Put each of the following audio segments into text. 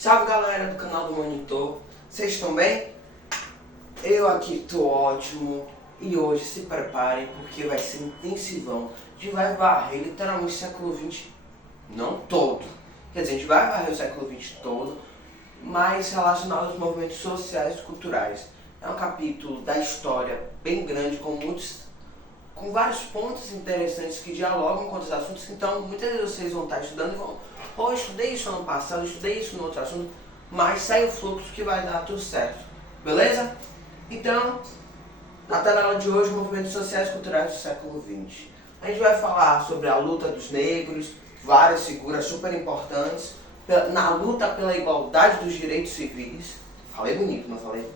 Salve galera do canal do Monitor, vocês estão bem? Eu aqui tô ótimo e hoje se preparem porque vai ser intensivão. A gente vai varrer literalmente o século XX, não todo, quer dizer, a gente vai varrer o século XX todo, mas relacionado aos movimentos sociais e culturais. É um capítulo da história bem grande com vários pontos interessantes que dialogam com outros assuntos, então muitas vezes vocês vão estar estudando e vão, eu estudei isso ano passado, eu estudei isso no outro assunto, mas sai o fluxo que vai dar tudo certo, beleza? Então, na tela de hoje, movimentos sociais e culturais do século XX. A gente vai falar sobre a luta dos negros, várias figuras super importantes, na luta pela igualdade dos direitos civis, falei bonito, não falei?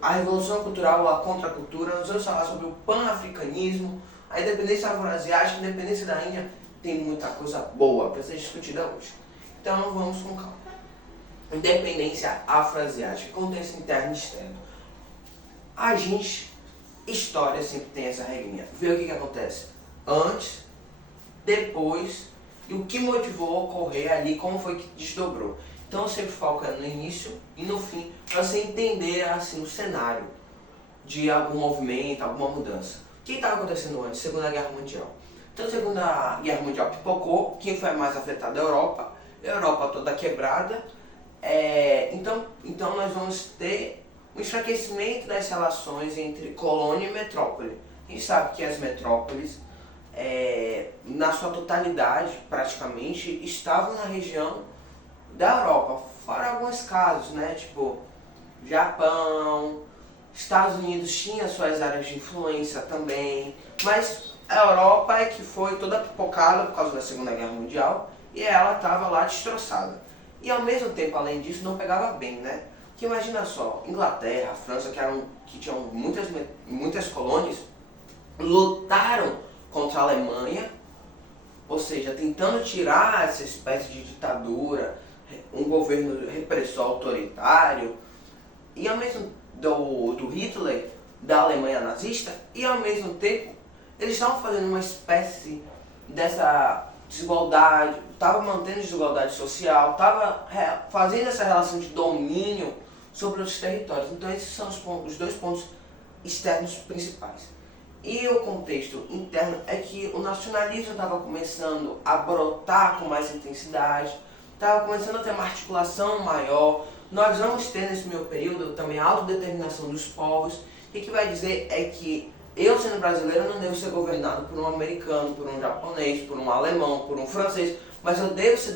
A revolução cultural, a contracultura, nós vamos falar sobre o pan-africanismo, a independência afro-asiática, a independência da Índia, tem muita coisa boa para ser discutida hoje. Então vamos com calma. Independência afro-asiática, contexto interno e externo. A gente, história sempre tem essa regrinha. Vê o que acontece antes, depois e o que motivou a ocorrer ali, como foi que desdobrou. Então eu sempre foco no início e no fim, para você entender assim, o cenário de algum movimento, alguma mudança. O que estava acontecendo antes? Segunda Guerra Mundial. Então a Segunda Guerra Mundial pipocou, quem foi mais afetado? A Europa toda quebrada. Então nós vamos ter um enfraquecimento das relações entre colônia e metrópole. A gente sabe que as metrópoles, na sua totalidade, praticamente, estavam na região da Europa, fora alguns casos, né, tipo Japão, Estados Unidos tinha suas áreas de influência também, mas a Europa é que foi toda pipocada por causa da Segunda Guerra Mundial e ela estava lá destroçada. E ao mesmo tempo, além disso, não pegava bem, né? Porque imagina só, Inglaterra, França, que tinham muitas colônias, lutaram contra a Alemanha, ou seja, tentando tirar essa espécie de ditadura, um governo repressor autoritário, e ao mesmo do Hitler, da Alemanha nazista, e ao mesmo tempo eles estavam fazendo uma espécie dessa desigualdade, estavam mantendo desigualdade social, estavam fazendo essa relação de domínio sobre os territórios. Então esses são os dois pontos externos principais. E o contexto interno é que o nacionalismo estava começando a brotar com mais intensidade, estava começando a ter uma articulação maior. Nós vamos ter nesse meu período também a autodeterminação dos povos. O que vai dizer é que eu, sendo brasileiro, não devo ser governado por um americano, por um japonês, por um alemão, por um francês, mas eu devo ser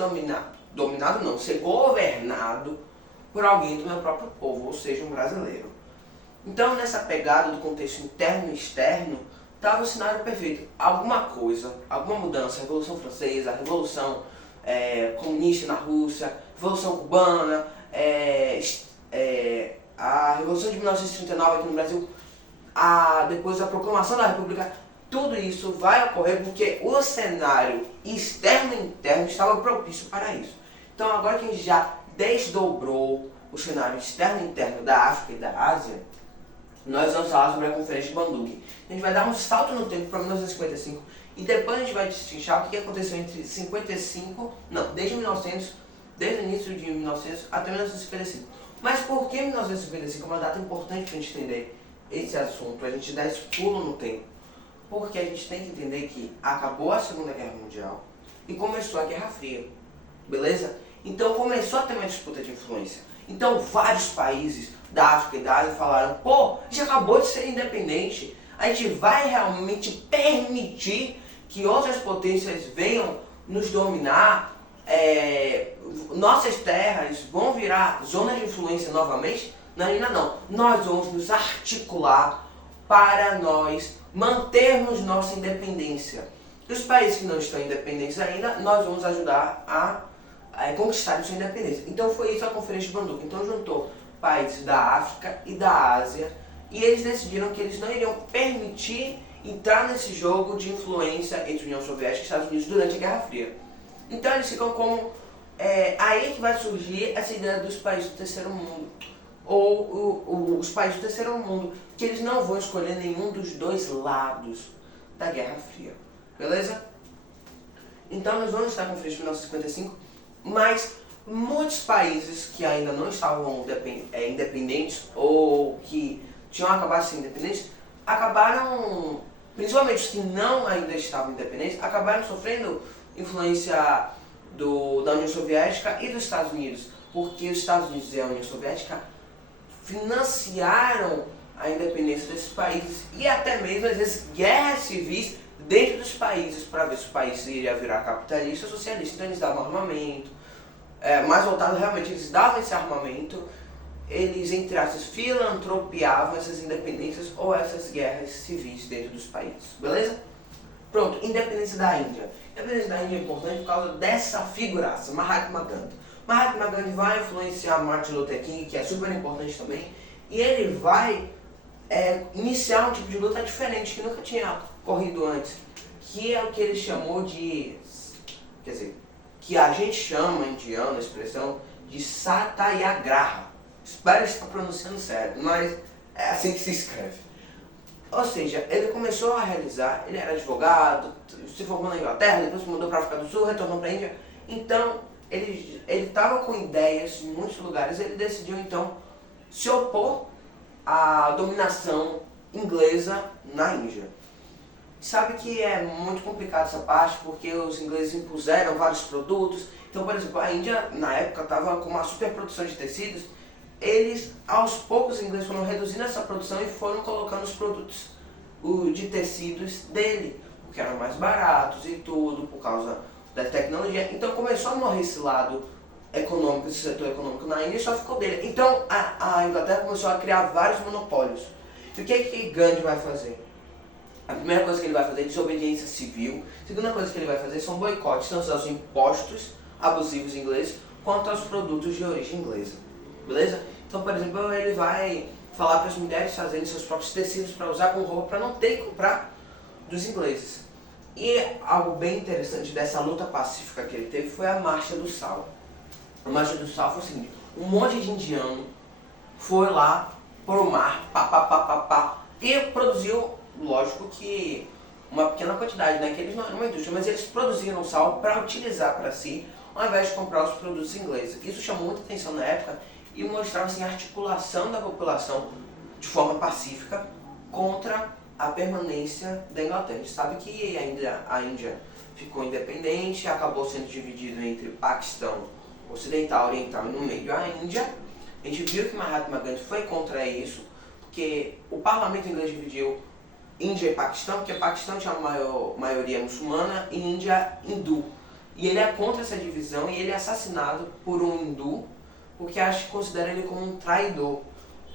ser governado por alguém do meu próprio povo, ou seja, um brasileiro. Então, nessa pegada do contexto interno e externo, estava o cenário perfeito. Alguma coisa, alguma mudança, a Revolução Francesa, a Revolução comunista na Rússia, Revolução Cubana, a Revolução de 1939 aqui no Brasil, depois a proclamação da República, tudo isso vai ocorrer porque o cenário externo e interno estava propício para isso. Então agora que a gente já desdobrou o cenário externo e interno da África e da Ásia, nós vamos falar sobre a Conferência de Bandung. A gente vai dar um salto no tempo para 1955 e depois a gente vai destrinchar o que aconteceu entre desde o início de 1900 até 1955. Mas por que 1955 é uma data importante para a gente entender esse assunto, a gente dá esse pulo no tempo? Porque a gente tem que entender que acabou a Segunda Guerra Mundial e começou a Guerra Fria, beleza? Então começou a ter uma disputa de influência. Então vários países da África e da Ásia falaram, pô, a gente acabou de ser independente, a gente vai realmente permitir que outras potências venham nos dominar, nossas terras vão virar zonas de influência novamente? Não, ainda não. Nós vamos nos articular para nós mantermos nossa independência. E os países que não estão independentes ainda, nós vamos ajudar a conquistar sua independência. Então foi isso a Conferência de Bandung. Então juntou países da África e da Ásia e eles decidiram que eles não iriam permitir entrar nesse jogo de influência entre União Soviética e Estados Unidos durante a Guerra Fria. Então eles ficam como... aí que vai surgir essa ideia dos países do terceiro mundo. Ou os países do terceiro mundo, que eles não vão escolher nenhum dos dois lados da Guerra Fria. Beleza? Então nós vamos estar com a Conferência de 1955, mas Muitos países que ainda não estavam independentes ou que tinham acabado de ser independentes, acabaram, principalmente os que não ainda estavam independentes, acabaram sofrendo influência da União Soviética e dos Estados Unidos, porque os Estados Unidos e a União Soviética financiaram a independência desses países e até mesmo, às vezes, guerras civis dentro dos países para ver se o país iria virar capitalista ou socialista. Então eles davam armamento, mais voltado realmente, eles davam esse armamento, eles, entre aspas, filantropiavam essas independências ou essas guerras civis dentro dos países, beleza? Pronto, independência da Índia. A independência da Índia é importante por causa dessa figuraça, Mahatma Gandhi. Mahatma Gandhi vai influenciar Martin Luther King, que é super importante também, e ele vai iniciar um tipo de luta diferente, que nunca tinha corrido antes, que é o que ele chamou de, quer dizer, que a gente chama, indiano, a expressão, de Satyagraha. Espero estar pronunciando certo, mas é assim que se escreve. Ou seja, ele começou a realizar, ele era advogado, se formou na Inglaterra, depois se mudou para a África do Sul, retornou para a Índia. Então, ele estava com ideias em muitos lugares, ele decidiu então se opor à dominação inglesa na Índia. Sabe que é muito complicado essa parte, porque os ingleses impuseram vários produtos. Então, por exemplo, a Índia na época estava com uma superprodução de tecidos. Eles, aos poucos, os ingleses foram reduzindo essa produção e foram colocando os produtos de tecidos dele, porque eram mais baratos e tudo, por causa da tecnologia. Então começou a morrer esse lado econômico, esse setor econômico na Índia, e só ficou dele. Então a Inglaterra começou a criar vários monopólios. E o que Gandhi vai fazer? A primeira coisa que ele vai fazer é desobediência civil. A segunda coisa que ele vai fazer são boicotes, tanto aos impostos abusivos ingleses, quanto aos produtos de origem inglesa. Beleza? Então, por exemplo, ele vai falar para as mulheres fazerem seus próprios tecidos para usar como roupa, para não ter que comprar dos ingleses. E algo bem interessante dessa luta pacífica que ele teve foi a Marcha do Sal. A Marcha do Sal foi o seguinte: um monte de indiano foi lá pro mar, e produziu, lógico que uma pequena quantidade, né, que eles não eram uma indústria, mas eles produziram sal para utilizar para si, ao invés de comprar os produtos ingleses. Isso chamou muita atenção na época e mostrava assim, a articulação da população de forma pacífica contra a permanência da Inglaterra. A gente sabe que a Índia ficou independente, acabou sendo dividido entre Paquistão Ocidental, Oriental e no meio a Índia. A gente viu que Mahatma Gandhi foi contra isso, porque o parlamento inglês dividiu Índia e Paquistão, porque Paquistão tinha uma maioria muçulmana e Índia hindu. E ele é contra essa divisão e ele é assassinado por um hindu, porque considera ele como um traidor,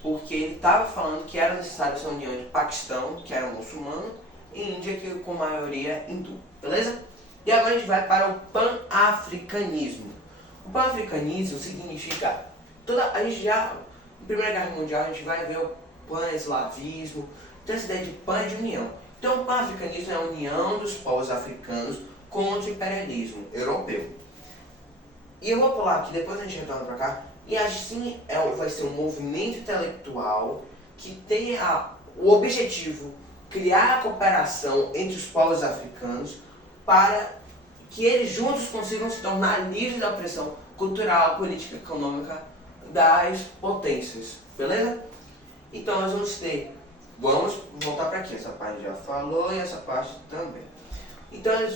porque ele estava falando que era necessário essa união entre Paquistão, que era muçulmano, e Índia, que com maioria hindu, beleza? E agora a gente vai para o pan-africanismo. O pan-africanismo significa, a gente já, na Primeira Guerra Mundial, a gente vai ver o pan-eslavismo, então essa ideia de pan é de união. Então o pan-africanismo é a união dos povos africanos contra o imperialismo europeu. E eu vou pular aqui, depois a gente retorna para cá. E assim vai ser um movimento intelectual que tem o objetivo criar a cooperação entre os povos africanos para que eles juntos consigam se tornar livres da opressão cultural, política e econômica das potências. Beleza? Então nós vamos voltar para aqui. Essa parte já falou e essa parte também. Então eles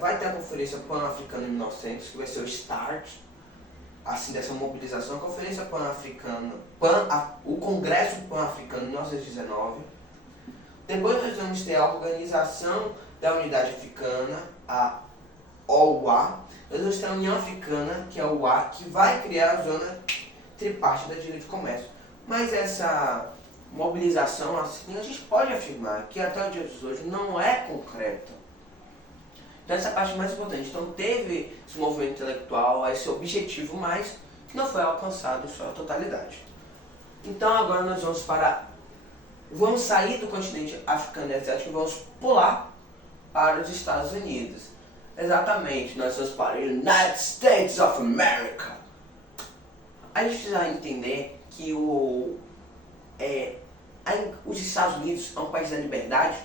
vai ter a Conferência Pan-Africana em 1900, que vai ser o start assim, dessa mobilização, a Conferência Pan-Africana, o Congresso Pan-Africano em 1919. Depois nós vamos ter a Organização da Unidade Africana, a OUA. Nós vamos ter a União Africana, que é a UA, que vai criar a Zona Tripartida de Livre Comércio. Mas essa mobilização, assim, a gente pode afirmar que até o dia de hoje não é concreta. Então essa é a parte mais importante. Então teve esse movimento intelectual, esse objetivo, mas não foi alcançado em sua totalidade. Então agora nós vamos sair do continente africano e asiático e vamos pular para os Estados Unidos. Exatamente, nós vamos para os United States of America. A gente precisa entender que os Estados Unidos é um país da liberdade.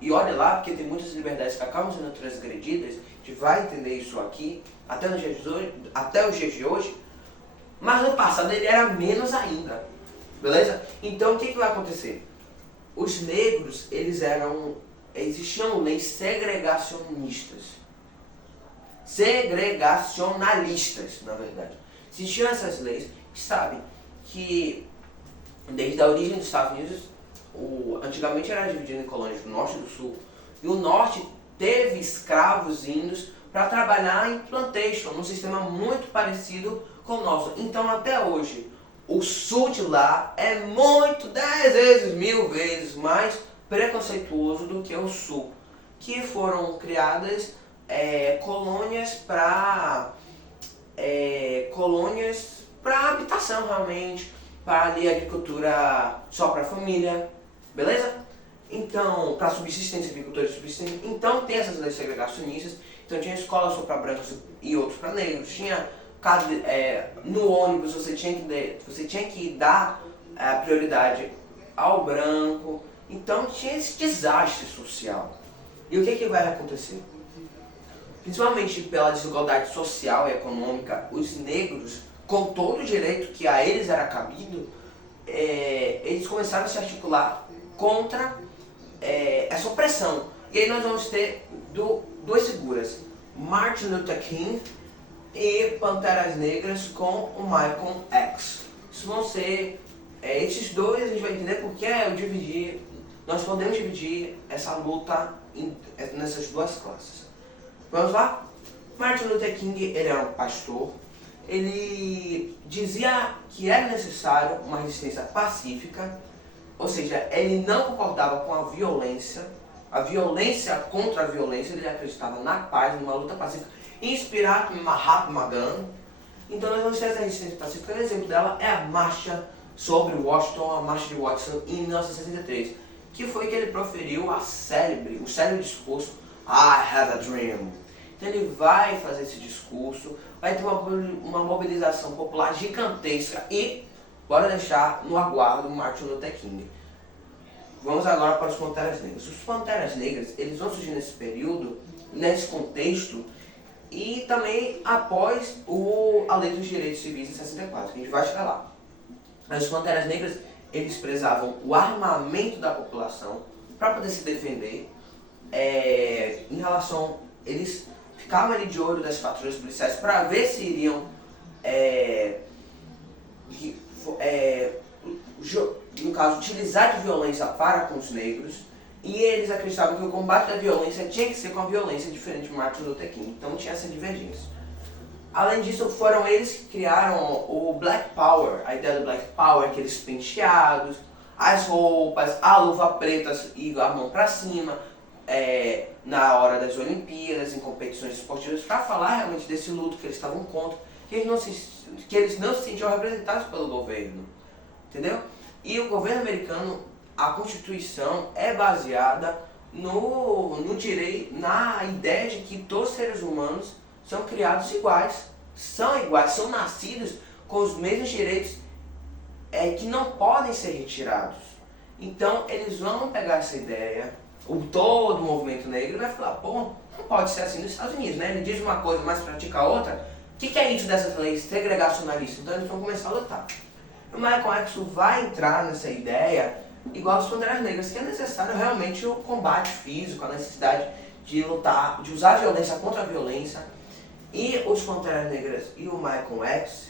E olha lá, porque tem muitas liberdades que acabam sendo transgredidas, gente vai entender isso aqui até os dias de hoje, mas no passado ele era menos ainda, beleza? Então o que vai acontecer? Os negros, existiam leis segregacionalistas, na verdade. Existiam essas leis que sabem que desde a origem dos Estados Unidos, antigamente era dividido em colônias do norte e do sul, e o norte teve escravos índios para trabalhar em plantation, num sistema muito parecido com o nosso. Então até hoje, o sul de lá é 10 vezes, 1000 vezes mais preconceituoso do que o sul, que foram criadas colônias para habitação realmente, para ali agricultura só para a família, beleza? Então, para subsistência, agricultura de subsistência. Então tem essas leis segregacionistas. Então tinha escolas só para brancos e outros para negros. Tinha no ônibus você tinha que dar prioridade ao branco. Então tinha esse desastre social. E o que vai acontecer? Principalmente pela desigualdade social e econômica, os negros, com todo o direito que a eles era cabido, eles começaram a se articular contra essa opressão. E aí nós vamos ter duas figuras, Martin Luther King e Panteras Negras com o Malcolm X. Isso vão ser, esses dois a gente vai entender porque nós podemos dividir essa luta nessas duas classes. Vamos lá? Martin Luther King, ele era um pastor. Ele dizia que era necessário uma resistência pacífica, ou seja, ele não concordava com a violência contra a violência, ele acreditava na paz, numa luta pacífica, inspirado em Mahatma Gandhi. Então nós vamos ter essa resistência pacífica. O exemplo dela é a marcha sobre Washington, a marcha de Washington em 1963, que foi que ele proferiu o célebre discurso I have a dream. Então ele vai fazer esse discurso, vai ter uma mobilização popular gigantesca e bora deixar no aguardo Martin Luther King. Vamos agora para os Panteras Negras. Os Panteras Negras, eles vão surgir nesse período, nesse contexto, e também após a Lei dos Direitos Civis em 64, que a gente vai chegar lá. Mas os Panteras Negras, eles prezavam o armamento da população para poder se defender. Eles ficavam ali de olho das patrulhas policiais para ver se iriam no caso, utilizar de violência para com os negros, e eles acreditavam que o combate à violência tinha que ser com a violência diferente de Martin Luther King. Então tinha essa divergência. Além disso, foram eles que criaram o Black Power, a ideia do Black Power, aqueles penteados, as roupas, a luva preta e a mão para cima, na hora das Olimpíadas, em competições esportivas, para falar realmente desse luto que eles estavam contra, que eles não se sentiam representados pelo governo, entendeu? E o governo americano, a Constituição é baseada no direito, na ideia de que todos os seres humanos são criados iguais, são nascidos com os mesmos direitos que não podem ser retirados. Então eles vão pegar essa ideia, todo o movimento negro vai falar, pô, não pode ser assim nos Estados Unidos, né? Ele diz uma coisa, mas pratica outra. O que é isso dessas leis segregacionalistas? Então eles vão começar a lutar. O Malcolm X vai entrar nessa ideia igual aos Panteras Negras, que é necessário realmente o combate físico, a necessidade de lutar, de usar a violência contra a violência. E os Panteras Negras e o Malcolm X,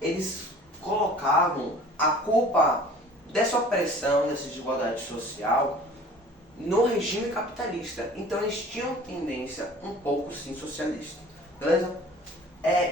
eles colocavam a culpa dessa opressão, dessa desigualdade social, no regime capitalista. Então eles tinham tendência um pouco sim socialista, beleza?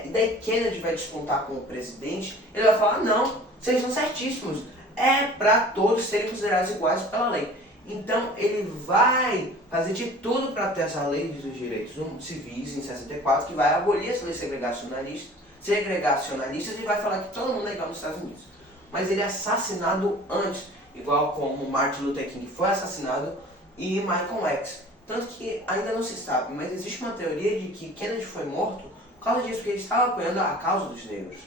E daí Kennedy vai despontar como presidente, ele vai falar, não, vocês estão certíssimos, é para todos serem considerados iguais pela lei. Então ele vai fazer de tudo para ter essa lei dos direitos civis em 64, que vai abolir essa lei segregacionalistas e vai falar que todo mundo é igual nos Estados Unidos. Mas ele é assassinado antes, igual como Martin Luther King foi assassinado e Malcolm X. Tanto que ainda não se sabe, mas existe uma teoria de que Kennedy foi morto por causa disso, porque ele estava apoiando a causa dos negros.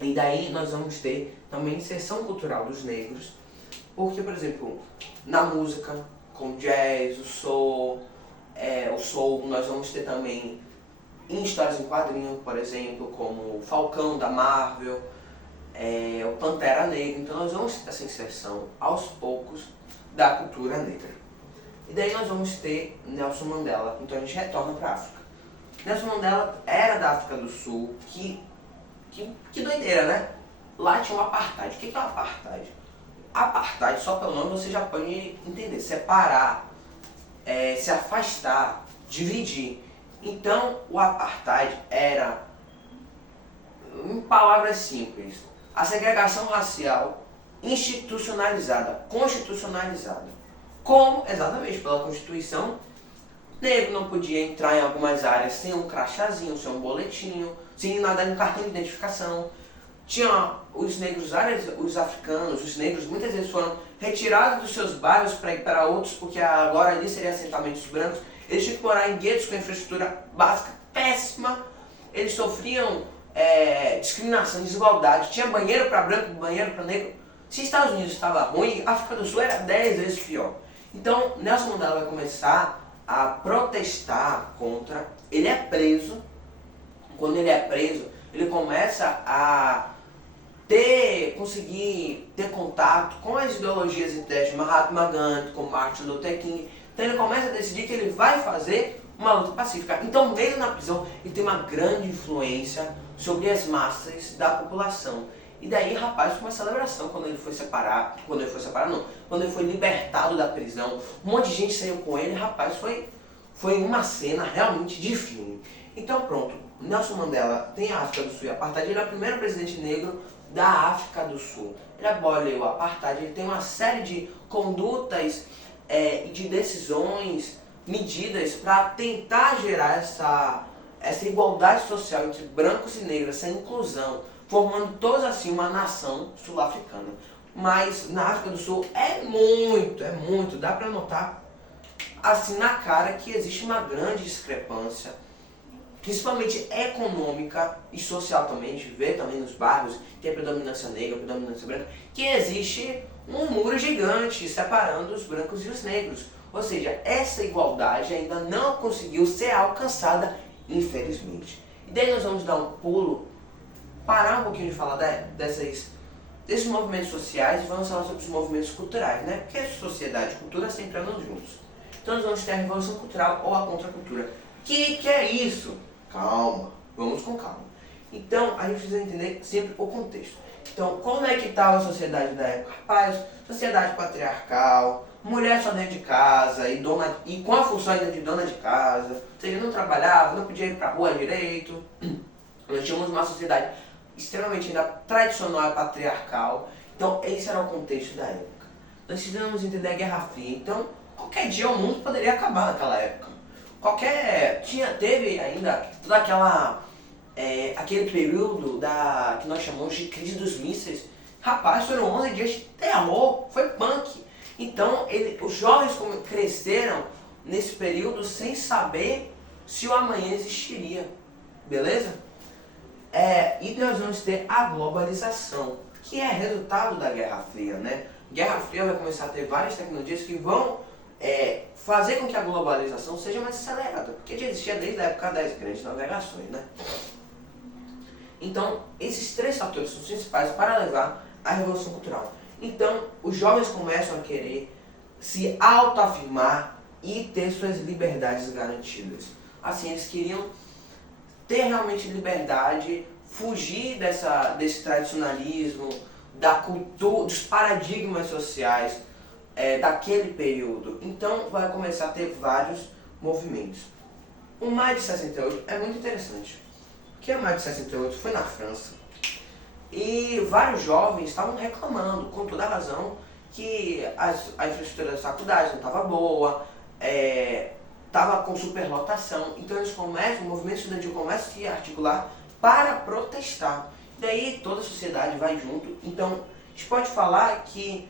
E daí nós vamos ter também inserção cultural dos negros, porque, por exemplo, na música, com jazz, o soul, o soul, nós vamos ter também em histórias em quadrinho, por exemplo, como o Falcão da Marvel, o Pantera Negra. Então nós vamos ter essa inserção aos poucos da cultura negra. E daí nós vamos ter Nelson Mandela. Então a gente retorna para a África. Nelson Mandela era da África do Sul, que doideira, né? Lá tinha um apartheid. O que é um apartheid? Apartheid, só pelo nome você já pode entender. Separar, se afastar, dividir. Então o apartheid era, em palavras simples, a segregação racial institucionalizada, constitucionalizada. Como, exatamente, pela Constituição, negro não podia entrar em algumas áreas sem um crachazinho, sem um boletinho, sem nada no cartão de identificação. Tinha os negros, os africanos, os negros muitas vezes foram retirados dos seus bairros para ir para outros, porque agora ali seria assentamentos brancos. Eles tinham que morar em guetos com infraestrutura básica péssima. Eles sofriam discriminação, desigualdade. Tinha banheiro para branco, banheiro para negro. Se Estados Unidos estava ruim, a África do Sul era 10 vezes pior. Então Nelson Mandela vai começar a protestar contra. Ele é preso. Quando ele é preso, ele começa a conseguir ter contato com as ideologias internas de Mahatma Gandhi, com Martin Luther King. Então ele começa a decidir que ele vai fazer uma luta pacífica. Então, mesmo na prisão, ele tem uma grande influência sobre as massas da população. E daí, rapaz, foi uma celebração quando ele foi quando ele foi libertado da prisão. Um monte de gente saiu com ele, rapaz, foi uma cena realmente de filme. Então pronto, Nelson Mandela tem a África do Sul e a apartheid. Ele é o primeiro presidente negro da África do Sul. Ele aboliu o apartheid, ele tem uma série de condutas e de decisões, medidas para tentar gerar essa igualdade social entre brancos e negros, essa inclusão, formando todos assim uma nação sul-africana. Mas na África do Sul é muito, dá para notar assim na cara que existe uma grande discrepância, principalmente econômica e social também. A gente vê também nos bairros que tem a predominância negra, a predominância branca, que existe um muro gigante separando os brancos e os negros. Ou seja, essa igualdade ainda não conseguiu ser alcançada, infelizmente. E daí nós vamos dar um pulo, parar um pouquinho de falar desses movimentos sociais e vamos falar sobre os movimentos culturais, né? Porque sociedade e cultura sempre andam juntos. Então nós vamos ter a Revolução Cultural ou a Contracultura. Que é isso? Calma, vamos com calma. Então a gente precisa entender sempre o contexto. Então, como é que estava a sociedade da época? Rapaz, sociedade patriarcal, mulher só dentro de casa e com a função ainda de dona de casa, ou seja, não trabalhava, não podia ir pra rua direito. Nós tínhamos uma sociedade extremamente ainda tradicional e patriarcal. Então, esse era o contexto da época. Nós precisamos entender a Guerra Fria. Então, qualquer dia o mundo poderia acabar naquela época. Teve ainda toda aquele período que nós chamamos de crise dos mísseis. Rapaz, foram 11 dias de terror, foi punk. Então, os jovens cresceram nesse período sem saber se o amanhã existiria. Beleza? E nós vamos ter a globalização, que é resultado da Guerra Fria, né? Guerra Fria vai começar a ter várias tecnologias que vão fazer com que a globalização seja mais acelerada, porque já existia desde a época das grandes navegações, né? Então, esses três fatores são os principais para levar à Revolução Cultural. Então, os jovens começam a querer se autoafirmar e ter suas liberdades garantidas. Assim, eles queriam ter realmente liberdade, fugir desse tradicionalismo, da cultura, dos paradigmas sociais daquele período. Então vai começar a ter vários movimentos. O Maio de 68 é muito interessante, porque o Maio de 68 foi na França e vários jovens estavam reclamando, com toda razão, que a infraestrutura das faculdades não estava boa, estava com superlotação. Então o movimento estudantil começa a se articular para protestar. Daí toda a sociedade vai junto. Então a gente pode falar que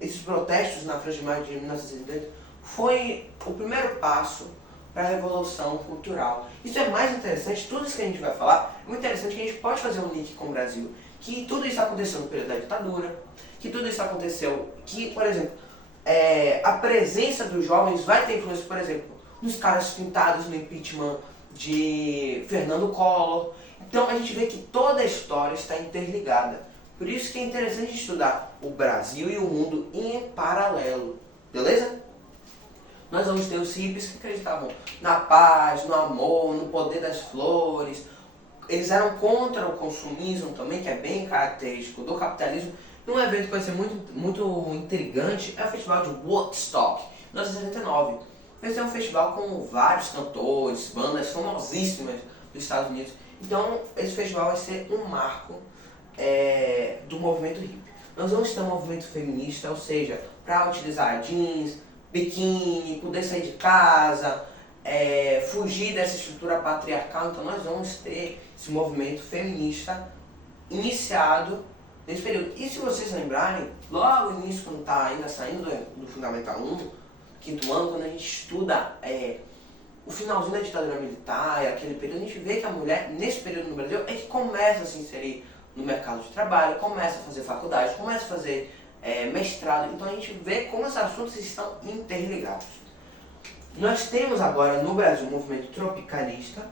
esses protestos na França de Maio de 1970 foi o primeiro passo para a Revolução Cultural. Isso é mais interessante, tudo isso que a gente vai falar, é muito interessante que a gente pode fazer um link com o Brasil. Que tudo isso aconteceu no período da ditadura, que tudo isso aconteceu, que, por exemplo, a presença dos jovens vai ter influência, por exemplo, nos caras pintados no impeachment de Fernando Collor. Então a gente vê que toda a história está interligada. Por isso que é interessante estudar o Brasil e o mundo em paralelo. Beleza? Nós vamos ter os hippies que acreditavam na paz, no amor, no poder das flores. Eles eram contra o consumismo também, que é bem característico do capitalismo. E um evento que vai ser muito intrigante é o festival de Woodstock, 1969. Esse é um festival com vários cantores, bandas famosíssimas dos Estados Unidos. Então, esse festival vai ser um marco do movimento hippie. Nós vamos ter um movimento feminista, ou seja, para utilizar jeans, biquíni, poder sair de casa, fugir dessa estrutura patriarcal. Então nós vamos ter esse movimento feminista iniciado nesse período. E se vocês lembrarem, logo no início, quando está ainda saindo do Fundamental 1, quinto ano, quando a gente estuda o finalzinho da ditadura militar, aquele período, a gente vê que a mulher, nesse período no Brasil, é que começa a se inserir no mercado de trabalho, começa a fazer faculdade, começa a fazer mestrado. Então a gente vê como esses assuntos estão interligados. Nós temos agora no Brasil um movimento tropicalista,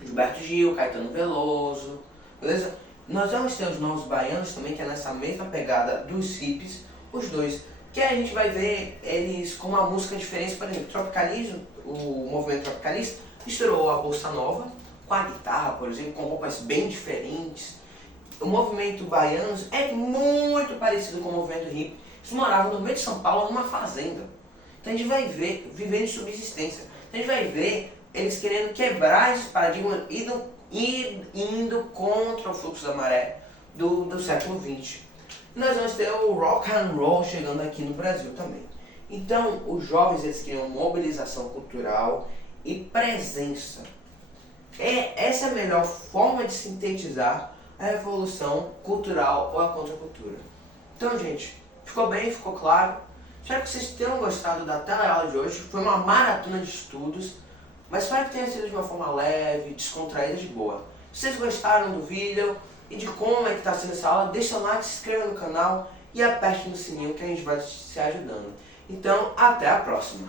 Gilberto Gil, Caetano Veloso, beleza? Nós vamos ter os Novos Baianos também, que é nessa mesma pegada dos hippies, os dois, que a gente vai ver eles com uma música diferente. Por exemplo, tropicalismo, o movimento tropicalista misturou a bossa nova com a guitarra, por exemplo, com roupas bem diferentes. O movimento baianos é muito parecido com o movimento hippie. Eles moravam no meio de São Paulo, numa fazenda. Então a gente vai ver, vivendo de subsistência. Então a gente vai ver eles querendo quebrar esses paradigmas, indo contra o fluxo da maré do século XX. Nós vamos ter o rock and roll chegando aqui no Brasil também. Então os jovens, eles criam mobilização cultural e presença. Essa é a melhor forma de sintetizar a revolução cultural ou a contracultura. Então, gente, ficou bem? Ficou claro? Espero que vocês tenham gostado da teleaula de hoje. Foi uma maratona de estudos, mas espero que tenha sido de uma forma leve, descontraída, de boa. Se vocês gostaram do vídeo e de como é que está sendo essa aula, deixa o like, se inscreva no canal e aperte no sininho que a gente vai se ajudando. Então, até a próxima!